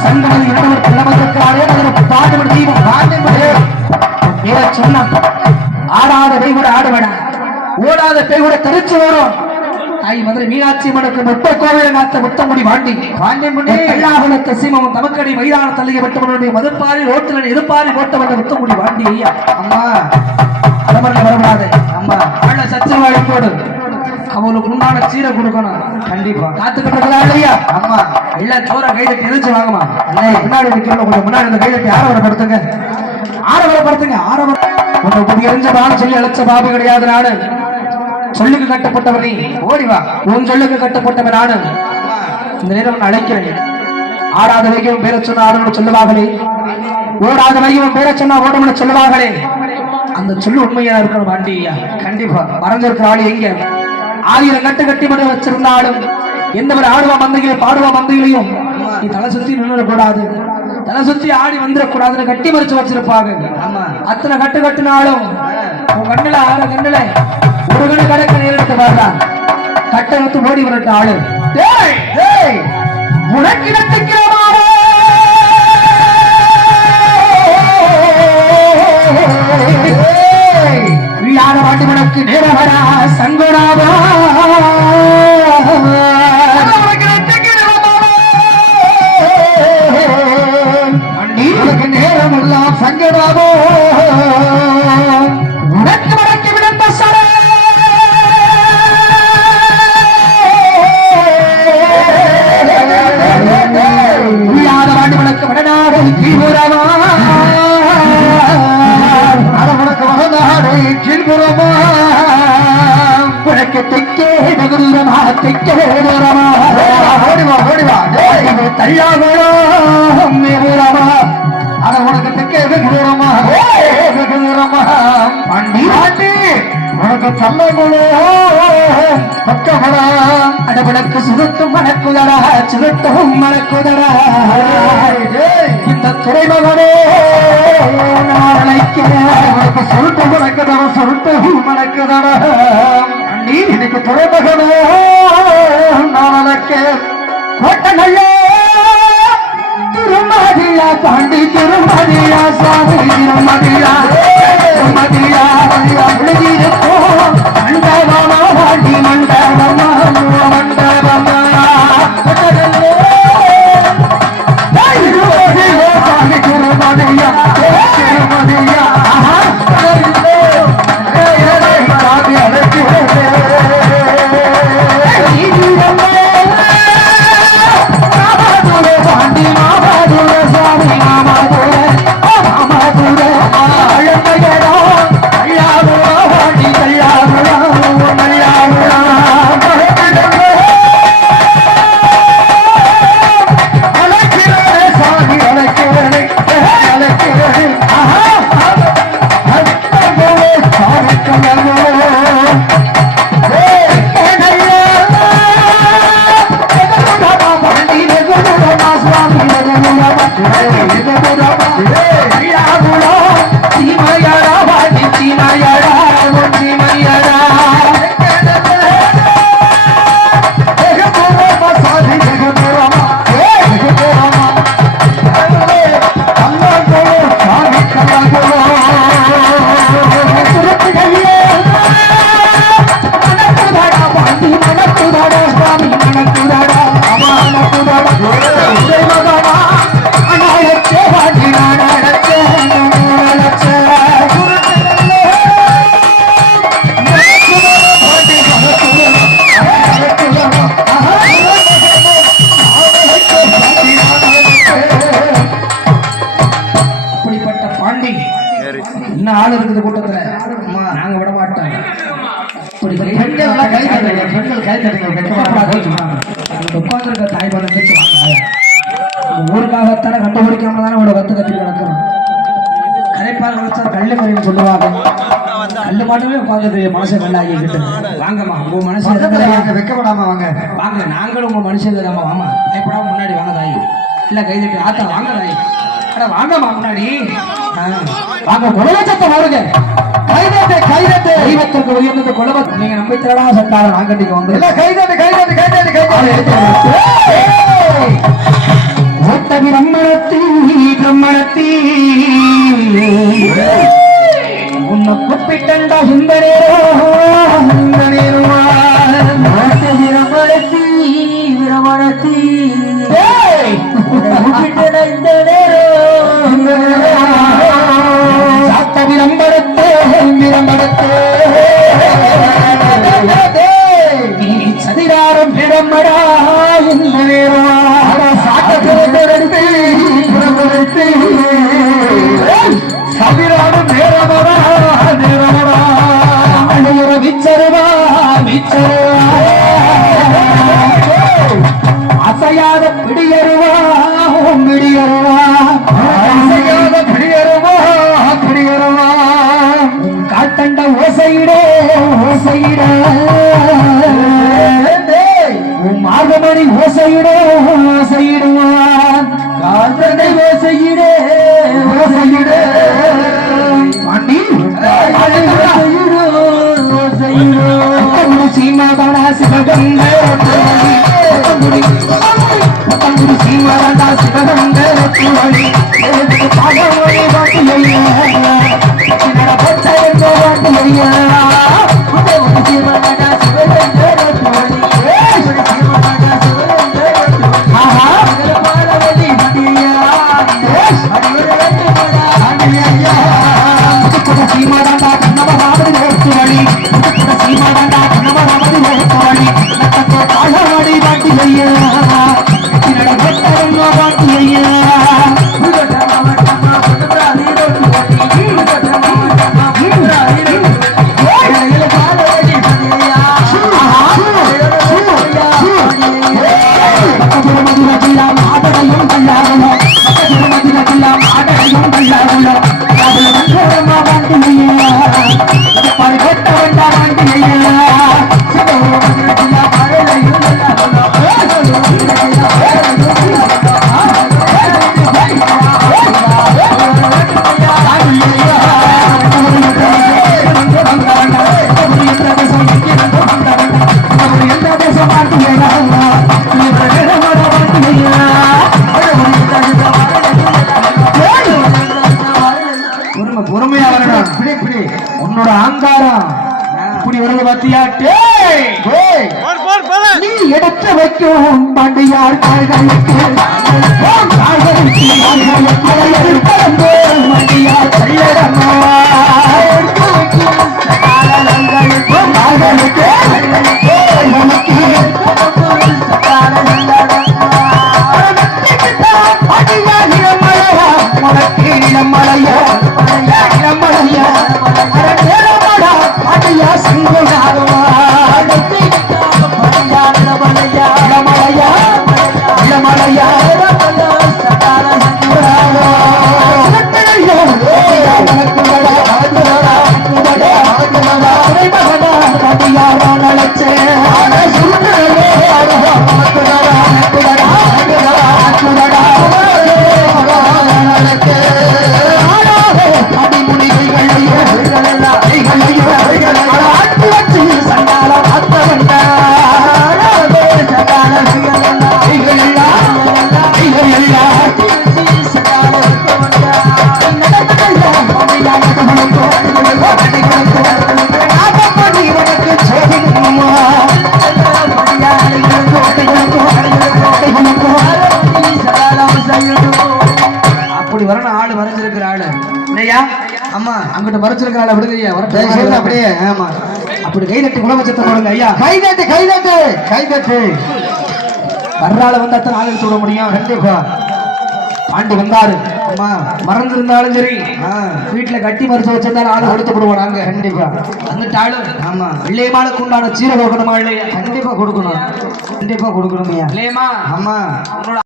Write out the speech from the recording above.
சங்கமதி இரண்டவர் பிள்ளமதற்காரே அதற்கு பாடுபடி தீபம் பாடுபடி ஏ சொன்ன ஆடாத பேய் கூட ஆடுவேடா ஓடாத பேய் கூட தெரிச்சு வரும் தாய் மதுரை மீனாட்சி மனுக்கு முத்த கோவில காத்த முத்தமுடி வாண்டி வாண்டியமுடி எல்லாகுலத்த சீமம் தமக்கடி மைதான தள்ளிய வெட்டமனுடைய மதுப்பாரி ரோட்டில் எதிர்பாரி போட்ட வந்த முத்தமுடி வாண்டி ஐயா அம்மா அலமரில் வரக்கூடாது அம்மா அண்ண சச்சிரவாழி போடு அவங்களுக்கு உண்டான சீரை கொடுக்கணும். கண்டிப்பா. காத்துக்கிட்டு இருக்கா இல்லையா இல்ல சோற கைதட்டி எதிர்த்து வாங்கம்மா. அண்ணே முன்னாடி நிக்கிறோம் கொஞ்சம் முன்னாடி இந்த கைதட்டி ஆரவரப்படுத்துங்க ஆரவரப்படுத்துங்க ஆரவர உன்னை புதிய எரிஞ்ச பாலம் சொல்லி அழைச்ச பாபு கிடையாது நாடு சொல்லுக்கு கட்டப்பட்டவர் நீ. ஓடிவா உன் சொல்லுக்கு கட்டப்பட்டவன் நானு. இந்த நேரம் அழைக்கிறேன் ஆறாத வைக்கவும் பேர சொன்ன ஆடணும் சொல்லுவார்களே ஓடாத வைக்கவும் பேர சொன்னா ஓடணும்னு சொல்லுவார்களே அந்த சொல்லு உண்மையா இருக்கணும் பாண்டியா? கண்டிப்பா. மறைஞ்சிருக்கிற ஆள் எங்க? ஆயிரம் கட்டு கட்டி மட்டும் வச்சிருந்தாலும் எந்த ஒரு ஆடுவா மந்தையிலும் பாடுவா மந்தையிலையும் நீ தலை சுத்தி நின்று கூடாது தலை சுத்தி ஆடி வந்துடக்கூடாதுன்னு கட்டி மறிச்சு வச்சிருப்பாங்க. அத்தனை கட்டு கட்டினாலும் உன் கண்ணுல ஆற கண்ணுல ஒரு கண்ணு கடக்க நேரிட்டு பாடுறா கட்டை எடுத்து ஓடி வரட்ட ஆளு. உனக்கு விழாத வாட்டி உனக்கு நேரவரா சங்கோடாவா உனக்கு நேரம் எல்லாம் சங்கடாவோ உனக்கு வடக்கு விடந்த உள்ளாத வாண்டி உனக்கு வடநாடு கீழ்புறமா அடபடக்கு சுருட்டும் மணக்குதடா சுருட்டும் மணக்குதடா இந்த துறைமகனே நான் அழைக்கிறேன் உனக்கு சுருட்டு மணக்குதடா சுருட்டு மணக்குதடா நீ இன்னைக்கு துறைமகனே நான் அழைக்க கோட்டை திருமதியா பாண்டி திருமதியா சாமி திருமதியா திருமதியா உட்காந்துருக்க தாய். இந்த ஊருக்காகத்தானே கண்டுபிடிக்காம தானே இவ்வளவு கத்து கத்தி கிடக்கிறோம். கரைப்பால் வளர்த்தா கல்லு கரைன்னு சொல்லுவாங்க. கல்லு மாட்டுமே உட்காந்துட்டு மனசு கல்லாகிக்கிட்டு வாங்கம்மா உங்க மனசு வைக்கப்படாம வாங்க. வாங்க நாங்களும் உங்க மனுஷங்க நம்ம வாமா. பயப்படாம முன்னாடி வாங்க தாயி. இல்ல கை தட்டி ஆத்தா வாங்க தாயி. அட வாங்கம்மா முன்னாடி. வாங்க குலவச்சத்தை பாருங்க கைதட்டு கைதட்டு. தெய்வத்திற்கு உயர்ந்தது குலப நீங்க நம்பி தேடா சட்டார நாங்கட்டிக்கு வந்து. இல்ல கைதட்டு கைதட்டு கைதட்டு கைதட்டு. ஓட்டமி நம்மளத்தி நம்மளத்தி ஓசையிடே ஓசையிடுவான் காத்தண்டை ஓசையிடே ஓசையிடே. பாண்டி ஓசையிடு ஓசையிடு. சீமாதானா சிவகங்கை பத்தங்குடி பத்தங்குடி. சிவகங்கை பாகமொழி வாட்டிலையா நடப்பட்ட என்ற வாட்டிலையா எடுத்து வைக்கும் பண்டியார் கால்களுக்கு மண்டியார் கல்லடமா வரைச்சிருக்கிற ஆளை விடுங்க ஐயா அப்படியே ஆமா. அப்படி கை தட்டி குலபட்சத்தை போடுங்க ஐயா. கை தட்டு கை தட்டு. கை தட்டு. வர்றால வந்து அத்தனை ஆளுக்கு சொல்ல முடியும் கண்டிப்பா ஆண்டு வந்தாரு. அம்மா மறந்து இருந்தாலும் சரி வீட்டுல கட்டி மறைச்சு வச்சிருந்தாலும் ஆளு கொடுத்து விடுவோம் நாங்க கண்டிப்பா வந்துட்டு ஆளு ஆமா. இல்லையமாளுக்கு உண்டான சீர கொடுக்கணுமா இல்லையா? கண்டிப்பா கொடுக்கணும். கண்டிப்பா கொடுக்கணும் இல்லையமா ஆமா. உன்னோட